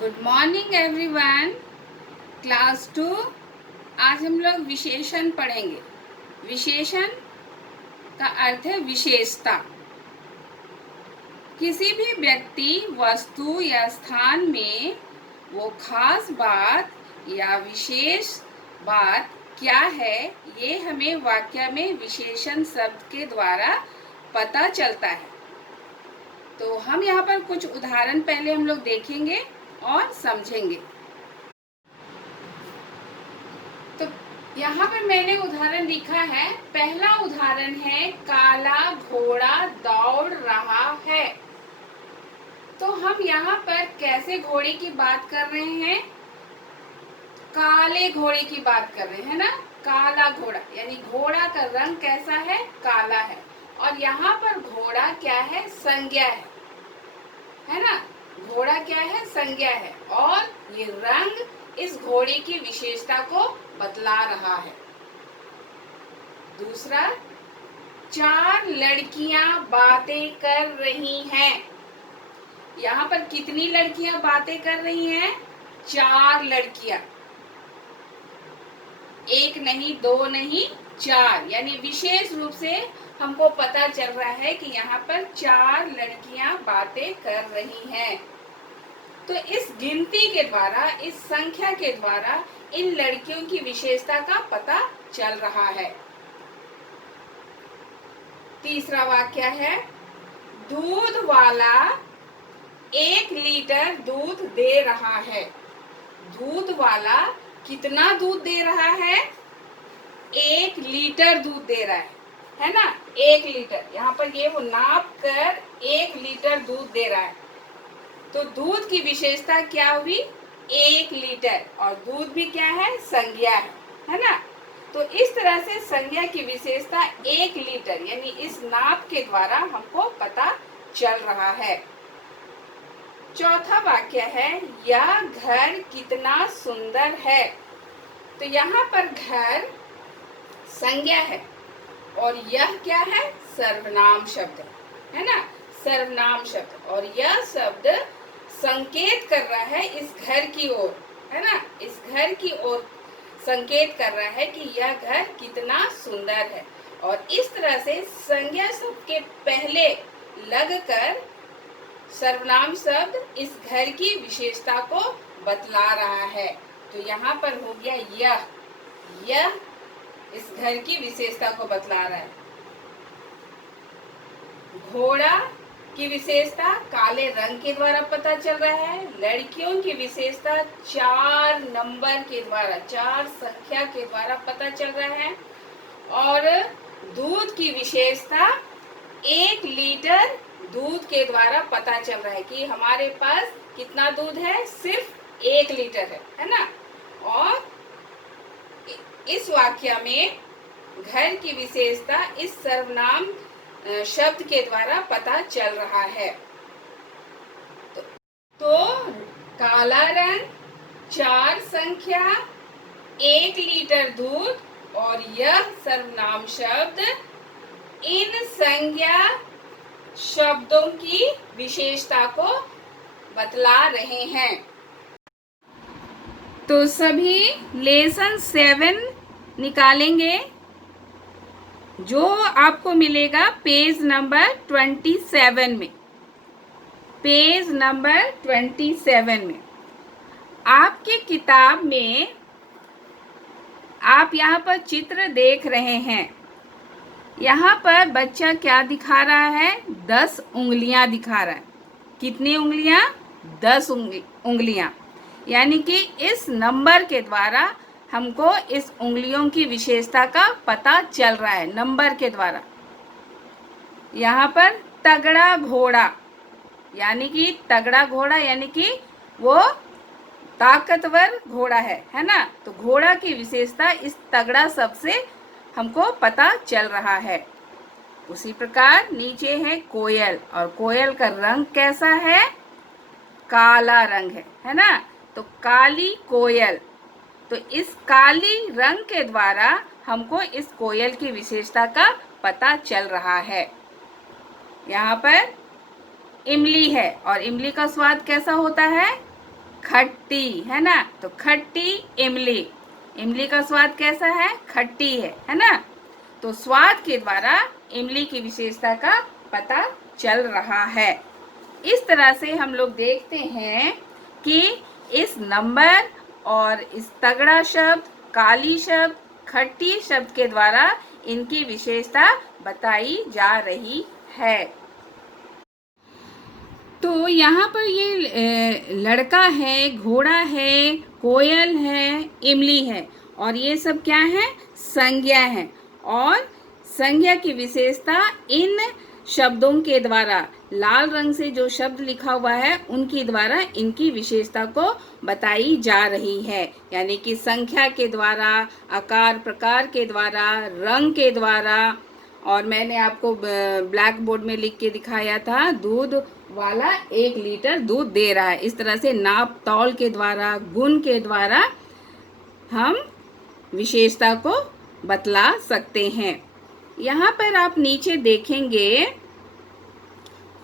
Good morning everyone. Class 2। आज हम लोग विशेषण पढ़ेंगे। विशेषण का अर्थ है विशेषता। किसी भी व्यक्ति, वस्तु या स्थान में वो खास बात या विशेष बात क्या है, ये हमें वाक्य में विशेषण शब्द के द्वारा पता चलता है। तो हम यहाँ पर कुछ उदाहरण पहले हम लोग देखेंगे और समझेंगे। तो यहाँ पर मैंने उदाहरण लिखा है। पहला उदाहरण है काला घोड़ा दौड़ रहा है। तो हम यहाँ पर कैसे घोड़े की बात कर रहे हैं? काले घोड़े की बात कर रहे हैं ना। काला घोड़ा यानी घोड़ा का रंग कैसा है? काला है। और यहाँ पर घोड़ा क्या है? संज्ञा है ना। घोड़ा क्या है? संज्ञा है। और ये रंग इस घोड़े की विशेषता को बतला रहा है। दूसरा, 4 लड़कियां बातें कर रही हैं। यहाँ पर कितनी लड़कियां बातें कर रही हैं? 4 लड़कियां। एक नहीं, 2 नहीं, 4। यानी विशेष रूप से हमको पता चल रहा है कि यहाँ पर 4 लड़कियां बातें कर रही हैं। तो इस गिनती के द्वारा, इस संख्या के द्वारा इन लड़कियों की विशेषता का पता चल रहा है। तीसरा वाक्य है, दूध वाला 1 लीटर दूध दे रहा है। दूध वाला कितना दूध दे रहा है? 1 लीटर दूध दे रहा है ना। 1 लीटर, यहाँ पर ये वो नाप कर 1 लीटर दूध दे रहा है। तो दूध की विशेषता क्या हुई? 1 लीटर। और दूध भी क्या है? संज्ञा है ना। तो इस तरह से संज्ञा की विशेषता 1 लीटर यानी इस नाप के द्वारा हमको पता चल रहा है। चौथा वाक्य है, यह घर कितना सुंदर है। तो यहाँ पर घर संज्ञा है और यह क्या है? सर्वनाम शब्द है ना। सर्वनाम शब्द, और यह शब्द संकेत कर रहा है इस घर की ओर, है ना। इस घर की ओर संकेत कर रहा है कि यह घर कितना सुंदर है। और इस तरह से संज्ञा शब्द के पहले लगकर सर्वनाम शब्द इस घर की विशेषता को बतला रहा है। तो यहाँ पर हो गया यह इस घर की विशेषता को बतला रहा है। घोड़ा की विशेषता काले रंग के द्वारा पता चल रहा है। लड़कियों की विशेषता 4 नंबर के द्वारा, 4 संख्या के द्वारा पता चल रहा है। और दूध की विशेषता 1 लीटर दूध के द्वारा पता चल रहा है कि हमारे पास कितना दूध है? सिर्फ 1 लीटर है ना। और इस वाक्य में घर की विशेषता इस सर्वनाम शब्द के द्वारा पता चल रहा है। तो काला रंग, 4 संख्या, 1 लीटर दूध और यह सर्वनाम शब्द इन संज्ञा शब्दों की विशेषता को बतला रहे हैं। तो सभी लेसन 7 निकालेंगे, जो आपको मिलेगा पेज नंबर 27 में। पेज नंबर 27 में आपके किताब में आप यहाँ पर चित्र देख रहे हैं। यहाँ पर बच्चा क्या दिखा रहा है? 10 उंगलियां दिखा रहा है। कितनी उंगलियां? 10 उंगलियां। यानी कि इस नंबर के द्वारा हमको इस उंगलियों की विशेषता का पता चल रहा है, नंबर के द्वारा। यहाँ पर तगड़ा घोड़ा यानी कि तगड़ा घोड़ा यानी कि वो ताकतवर घोड़ा है ना। तो घोड़ा की विशेषता इस तगड़ा शब्द से हमको पता चल रहा है। उसी प्रकार नीचे है कोयल, और कोयल का रंग कैसा है? काला रंग है ना। तो काली कोयल, तो इस काली रंग के द्वारा हमको इस कोयल की विशेषता का पता चल रहा है। यहाँ पर इमली है और इमली का स्वाद कैसा होता है? खट्टी, है ना। तो खट्टी इमली, इमली का स्वाद कैसा है? खट्टी है ना। तो स्वाद के द्वारा इमली की विशेषता का पता चल रहा है। इस तरह से हम लोग देखते हैं कि इस नंबर और इस तगड़ा शब्द, काली शब्द, खट्टी शब्द के द्वारा इनकी विशेषता बताई जा रही है। तो यहाँ पर ये लड़का है, घोड़ा है, कोयल है, इमली है, और ये सब क्या है? संज्ञा है। और संज्ञा की विशेषता इन शब्दों के द्वारा, लाल रंग से जो शब्द लिखा हुआ है उनके द्वारा इनकी विशेषता को बताई जा रही है। यानी कि संख्या के द्वारा, आकार प्रकार के द्वारा, रंग के द्वारा। और मैंने आपको ब्लैक बोर्ड में लिख के दिखाया था, दूध वाला 1 लीटर दूध दे रहा है। इस तरह से नाप तौल के द्वारा, गुण के द्वारा हम विशेषता को बतला सकते हैं। यहाँ पर आप नीचे देखेंगे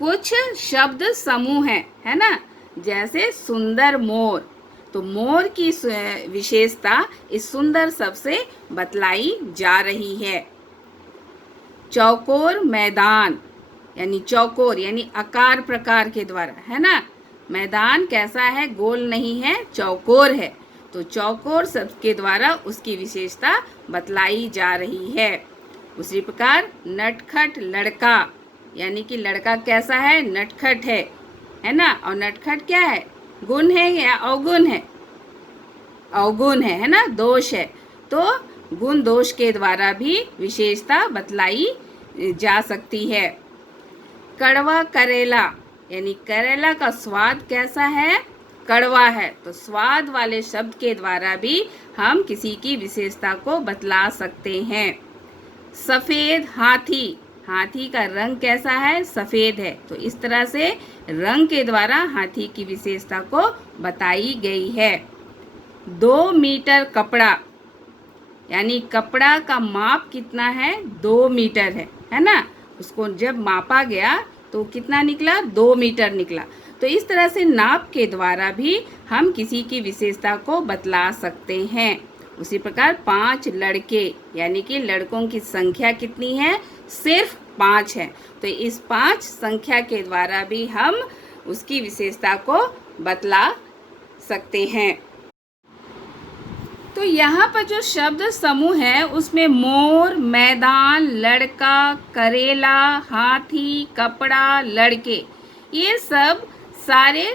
कुछ शब्द समूह है ना, जैसे सुंदर मोर। तो मोर की विशेषता इस सुंदर शब्द से बतलाई जा रही है। चौकोर मैदान, यानी चौकोर यानी आकार प्रकार के द्वारा, है ना। मैदान कैसा है? गोल नहीं है, चौकोर है। तो चौकोर शब्द के द्वारा उसकी विशेषता बतलाई जा रही है। उसी प्रकार नटखट लड़का, यानी कि लड़का कैसा है? नटखट है ना। और नटखट क्या है? गुण है या अवगुण है? अवगुण है ना, दोष है। तो गुण दोष के द्वारा भी विशेषता बतलाई जा सकती है। कड़वा करेला, यानी करेला का स्वाद कैसा है? कड़वा है। तो स्वाद वाले शब्द के द्वारा भी हम किसी की विशेषता को बतला सकते हैं। सफेद हाथी, हाथी का रंग कैसा है? सफेद है। तो इस तरह से रंग के द्वारा हाथी की विशेषता को बताई गई है। 2 मीटर कपड़ा, यानी कपड़ा का माप कितना है? 2 मीटर है ना। उसको जब मापा गया तो कितना निकला? 2 मीटर निकला। तो इस तरह से नाप के द्वारा भी हम किसी की विशेषता को बतला सकते हैं। उसी प्रकार 5 लड़के, यानी कि लड़कों की संख्या कितनी है? सिर्फ 5 है। तो इस 5 संख्या के द्वारा भी हम उसकी विशेषता को बतला सकते हैं। तो यहाँ पर जो शब्द समूह है उसमें मोर, मैदान, लड़का, करेला, हाथी, कपड़ा, लड़के, ये सब सारे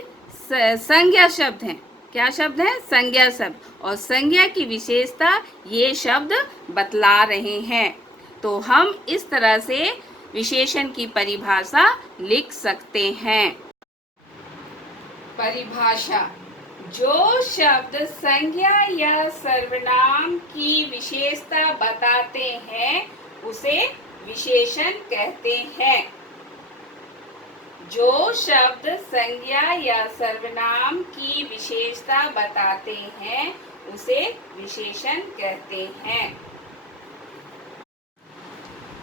संज्ञा शब्द हैं। क्या शब्द हैं? संज्ञा शब्द। और संज्ञा की विशेषता ये शब्द बतला रहे हैं। तो हम इस तरह से विशेषण की परिभाषा लिख सकते हैं। परिभाषा: जो शब्द संज्ञा या सर्वनाम की विशेषता बताते हैं उसे विशेषण कहते हैं। जो शब्द संज्ञा या सर्वनाम की विशेषता बताते हैं उसे विशेषण कहते हैं।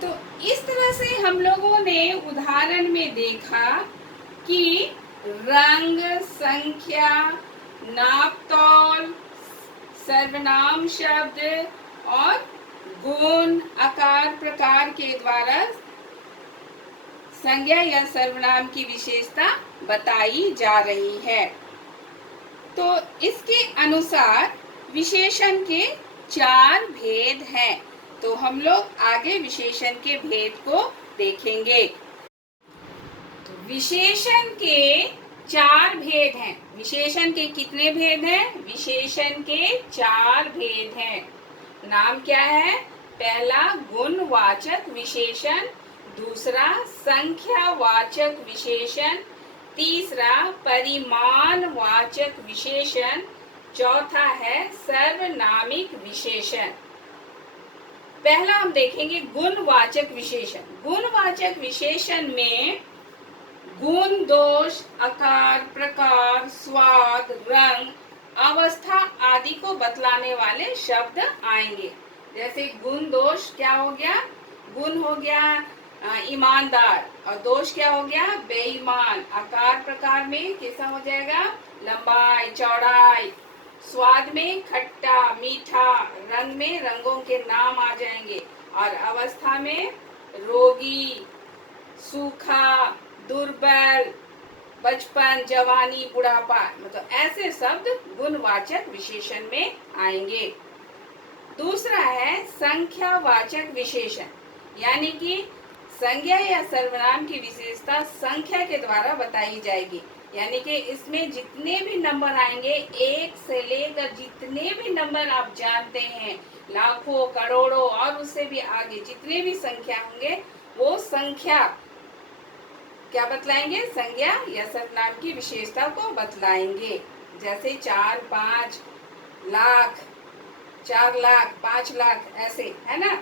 तो इस तरह से हम लोगों ने उदाहरण में देखा कि रंग, संख्या, नापतौल, सर्वनाम शब्द और गुण, आकार प्रकार के द्वारा संज्ञा या सर्वनाम की विशेषता बताई जा रही है। तो इसके अनुसार विशेषण के 4 भेद हैं। तो हम लोग आगे विशेषण के भेद को देखेंगे। तो विशेषण के 4 भेद हैं। विशेषण के कितने भेद हैं? विशेषण के 4 भेद हैं। नाम क्या है? पहला गुणवाचक विशेषण, दूसरा संख्यावाचक विशेषण, तीसरा परिमाणवाचक विशेषण, चौथा है सर्वनामिक विशेषण। पहला हम देखेंगे गुणवाचक विशेषण। गुणवाचक विशेषण में गुण, दोष, आकार, प्रकार, स्वाद, रंग, अवस्था आदि को बतलाने वाले शब्द आएंगे। जैसे गुण दोष क्या हो गया? गुण हो गया ईमानदार। और दोष क्या हो गया? बेईमान। आकार प्रकार में कैसा हो जाएगा? लंबाई चौड़ाई। स्वाद में खट्टा मीठा। रंग में रंगों के नाम आ जाएंगे। और अवस्था में रोगी, सूखा, दुर्बल, बचपन, जवानी, बुढ़ापा, मतलब ऐसे शब्द गुणवाचक विशेषण में आएंगे। दूसरा है संख्यावाचक विशेषण, यानी कि संज्ञा या सर्वनाम की विशेषता संख्या के द्वारा बताई जाएगी। यानी कि इसमें जितने भी नंबर आएंगे, एक से लेकर जितने भी नंबर आप जानते हैं, लाखों करोड़ों और उससे भी आगे जितने भी संख्या होंगे, वो संख्या क्या बतलाएंगे? संज्ञा या सर्वनाम की विशेषता को बतलाएंगे। जैसे 4, 5 लाख, 4 लाख, 5 लाख, ऐसे, है ना।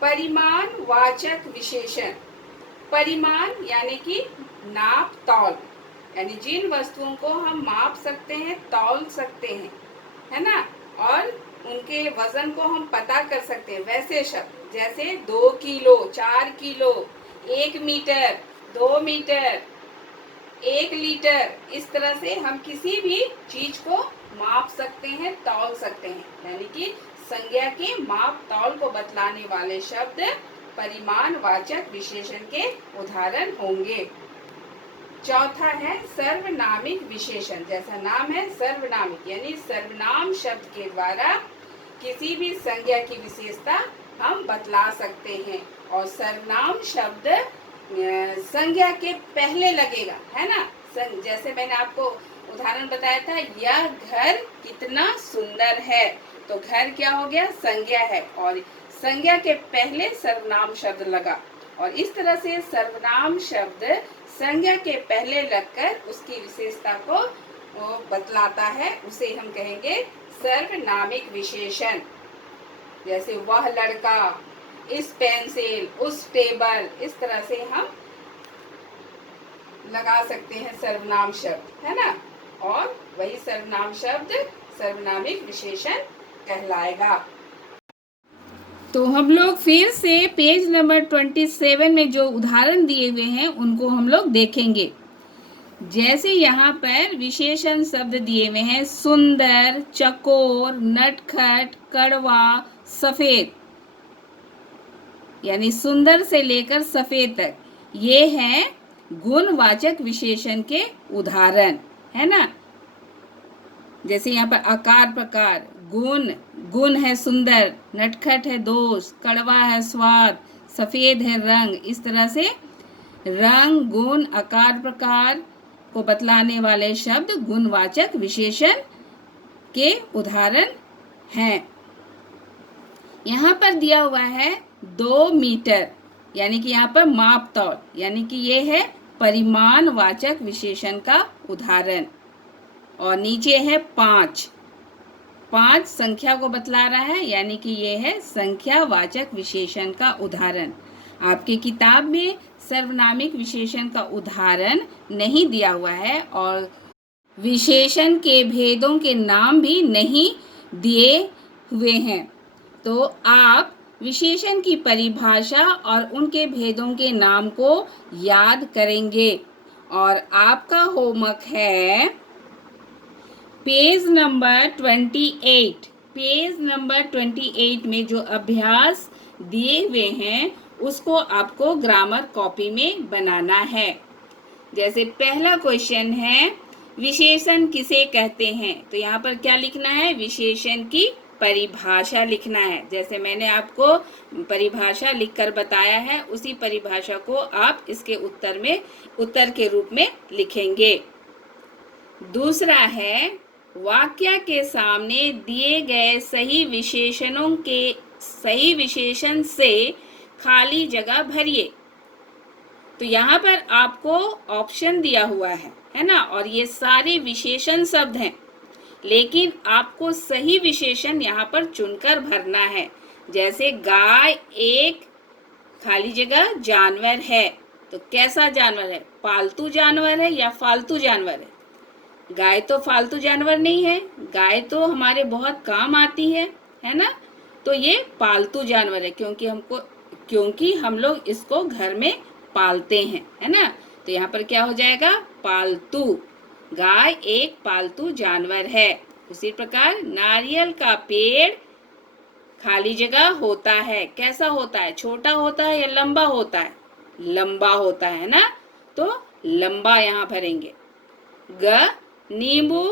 परिमाण वाचक विशेषण। परिमाण यानी कि नाप तौल, यानी जिन वस्तुओं को हम माप सकते हैं, तौल सकते हैं, है ना, और उनके वजन को हम पता कर सकते हैं, वैसे शब्द। जैसे 2 kilo, 4 kilo, 1 metre, 2 metre, 1 litre. इस तरह से हम किसी भी चीज को माप सकते हैं, तौल सकते हैं। यानी कि संज्ञा के माप तौल को बतलाने वाले शब्द परिमाणवाचक विशेषण के उदाहरण होंगे। चौथा है सर्वनामिक विशेषण। जैसा नाम है सर्वनामिक, यानी सर्वनाम शब्द के द्वारा किसी भी संज्ञा की विशेषता हम बतला सकते हैं। और सर्वनाम शब्द संज्ञा के पहले लगेगा, है ना। जैसे मैंने आपको उदाहरण बताया था, यह घर कितना सुंदर है, तो घर क्या हो गया? संज्ञा है, और संज्ञा के पहले सर्वनाम शब्द लगा। और इस तरह से सर्वनाम शब्द संज्ञा के पहले लगकर उसकी विशेषता को बतलाता है, उसे हम कहेंगे सर्वनामिक विशेषण। जैसे वह लड़का, इस पेंसिल, उस टेबल, इस तरह से हम लगा सकते हैं सर्वनाम शब्द, है ना। और वही सर्वनाम शब्द सर्वनामिक विशेषण कहलाएगा। तो हम लोग फिर से पेज नंबर 27 में जो उदाहरण दिए हुए हैं उनको हम लोग देखेंगे। जैसे यहाँ पर विशेषण शब्द दिए हुए हैं सुंदर, चकोर, नटखट, कड़वा, सफेद, यानी सुंदर से लेकर सफेद तक, ये हैं गुणवाचक विशेषण के उदाहरण, है ना। जैसे यहाँ पर आकार प्रकार, गुण, गुण है सुंदर, नटखट है दोष, कड़वा है स्वाद, सफेद है रंग। इस तरह से रंग, गुण, आकार प्रकार को बतलाने वाले शब्द गुणवाचक विशेषण के उदाहरण हैं। यहाँ पर दिया हुआ है 2 मीटर, यानी कि यहाँ पर माप तौल, यानी कि ये है परिमाणवाचक विशेषण का उदाहरण। और नीचे है 5, 5 संख्या को बतला रहा है, यानी कि ये है संख्यावाचक विशेषण का उदाहरण। आपकी किताब में सर्वनामिक विशेषण का उदाहरण नहीं दिया हुआ है और विशेषण के भेदों के नाम भी नहीं दिए हुए हैं। तो आप विशेषण की परिभाषा और उनके भेदों के नाम को याद करेंगे। और आपका होमवर्क है पेज नंबर 28। पेज नंबर 28 में जो अभ्यास दिए हुए हैं उसको आपको ग्रामर कॉपी में बनाना है। जैसे पहला क्वेश्चन है विशेषण किसे कहते हैं, तो यहाँ पर क्या लिखना है? विशेषण की परिभाषा लिखना है। जैसे मैंने आपको परिभाषा लिखकर बताया है, उसी परिभाषा को आप इसके उत्तर के रूप में लिखेंगे। दूसरा है वाक्य के सामने दिए गए सही विशेषण से खाली जगह भरिए। तो यहाँ पर आपको ऑप्शन दिया हुआ है ना, और ये सारे विशेषण शब्द हैं, लेकिन आपको सही विशेषण यहाँ पर चुनकर भरना है। जैसे गाय एक खाली जगह जानवर है, तो कैसा जानवर है? पालतू जानवर है या फालतू जानवर है? गाय तो फालतू जानवर नहीं है, गाय तो हमारे बहुत काम आती है ना। तो ये पालतू जानवर है, क्योंकि हमको क्योंकि हम लोग इसको घर में पालते हैं, है ना। तो यहाँ पर क्या हो जाएगा, पालतू। गाय एक पालतू जानवर है। उसी प्रकार नारियल का पेड़ खाली जगह होता है। कैसा होता है, छोटा होता है या लंबा होता है, लंबा होता है ना। तो लंबा यहाँ भरेंगे। ग नींबू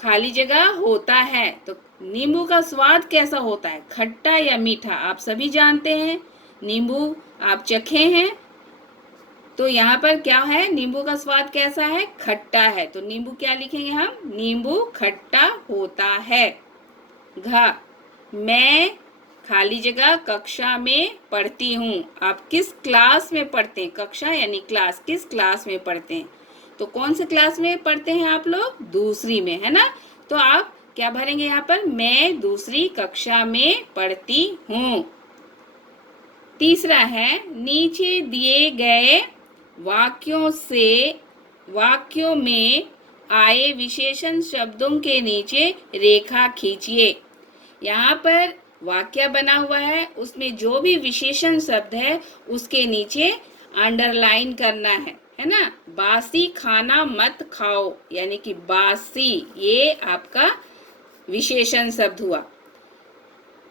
खाली जगह होता है। तो नींबू का स्वाद कैसा होता है, खट्टा या मीठा, आप सभी जानते हैं। नींबू आप चखे हैं, तो यहाँ पर क्या है, नींबू का स्वाद कैसा है, खट्टा है। तो नींबू क्या लिखेंगे हम, नींबू खट्टा होता है। घ मैं खाली जगह कक्षा में पढ़ती हूँ। आप किस क्लास में पढ़ते हैं, कक्षा यानी क्लास, किस क्लास में पढ़ते हैं। तो कौन से क्लास में पढ़ते हैं आप लोग, दूसरी में, है ना। तो आप क्या भरेंगे यहाँ पर, मैं दूसरी कक्षा में पढ़ती हूँ। तीसरा है, नीचे दिए गए वाक्यों में आए विशेषण शब्दों के नीचे रेखा खींचिए। यहाँ पर वाक्य बना हुआ है, उसमें जो भी विशेषण शब्द है उसके नीचे अंडरलाइन करना है ना। बासी खाना मत खाओ, यानी कि बासी, ये आपका विशेषण शब्द हुआ।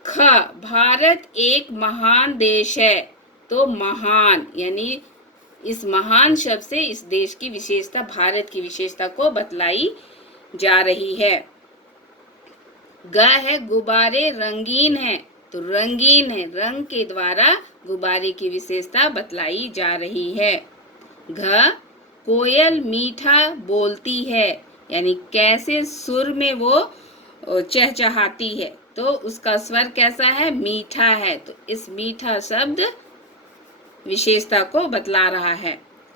ख भारत एक महान देश है। तो महान यानी इस महान शब्द से इस देश की विशेषता, भारत की विशेषता को बतलाई जा रही है। ग है गुब्बारे रंगीन है। तो रंगीन है, रंग के द्वारा गुब्बारे की विशेषता बतलाई जा रही है। घ कोयल मीठा बोलती है, यानी कैसे सुर में वो चहचहाती है। तो उसका स्वर कैसा है, मीठा है। तो इस मीठा शब्द विशेषता को बतला रहा है।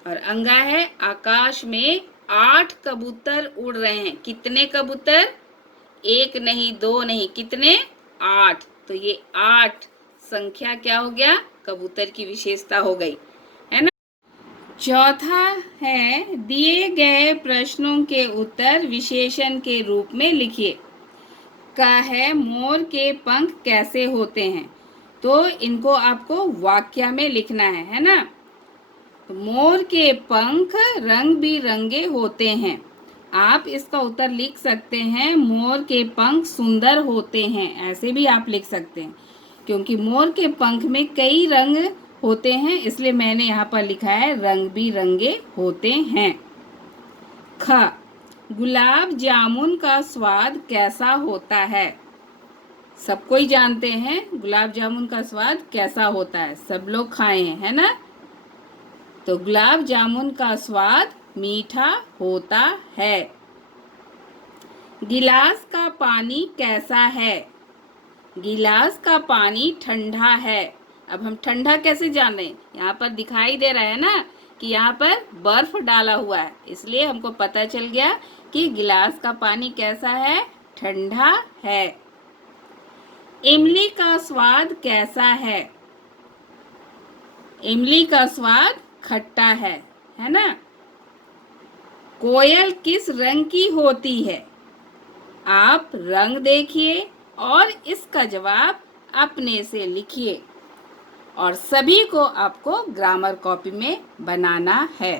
और अंगा है, आकाश में 8 कबूतर उड़ रहे हैं। कितने कबूतर, एक नहीं, दो नहीं, कितने, 8। तो ये 8 संख्या क्या हो गया, कबूतर की विशेषता हो गई, है ना। चौथा है, दिए गए प्रश्नों के उत्तर विशेषण के रूप में लिखिए। का है, मोर के पंख कैसे होते हैं। तो इनको आपको वाक्य में लिखना है ना। तो मोर के पंख रंग बिरंगे होते हैं। आप इसका उत्तर लिख सकते हैं, मोर के पंख सुंदर होते हैं, ऐसे भी आप लिख सकते हैं। क्योंकि मोर के पंख में कई रंग होते हैं, इसलिए मैंने यहाँ पर लिखा है रंग बिरंगे होते हैं। ख गुलाब जामुन का स्वाद कैसा होता है। सब कोई जानते हैं गुलाब जामुन का स्वाद कैसा होता है, सब लोग खाए हैं, है ना। तो गुलाब जामुन का स्वाद मीठा होता है। गिलास का पानी कैसा है। गिलास का पानी ठंडा है। अब हम ठंडा कैसे जाने, यहाँ पर दिखाई दे रहा है ना कि यहाँ पर बर्फ डाला हुआ है, इसलिए हमको पता चल गया कि गिलास का पानी कैसा है, ठंडा है। इमली का स्वाद कैसा है। इमली का स्वाद खट्टा है ना। कोयल किस रंग की होती है। आप रंग देखिए और इसका जवाब अपने से लिखिए, और सभी को आपको ग्रामर कॉपी में बनाना है।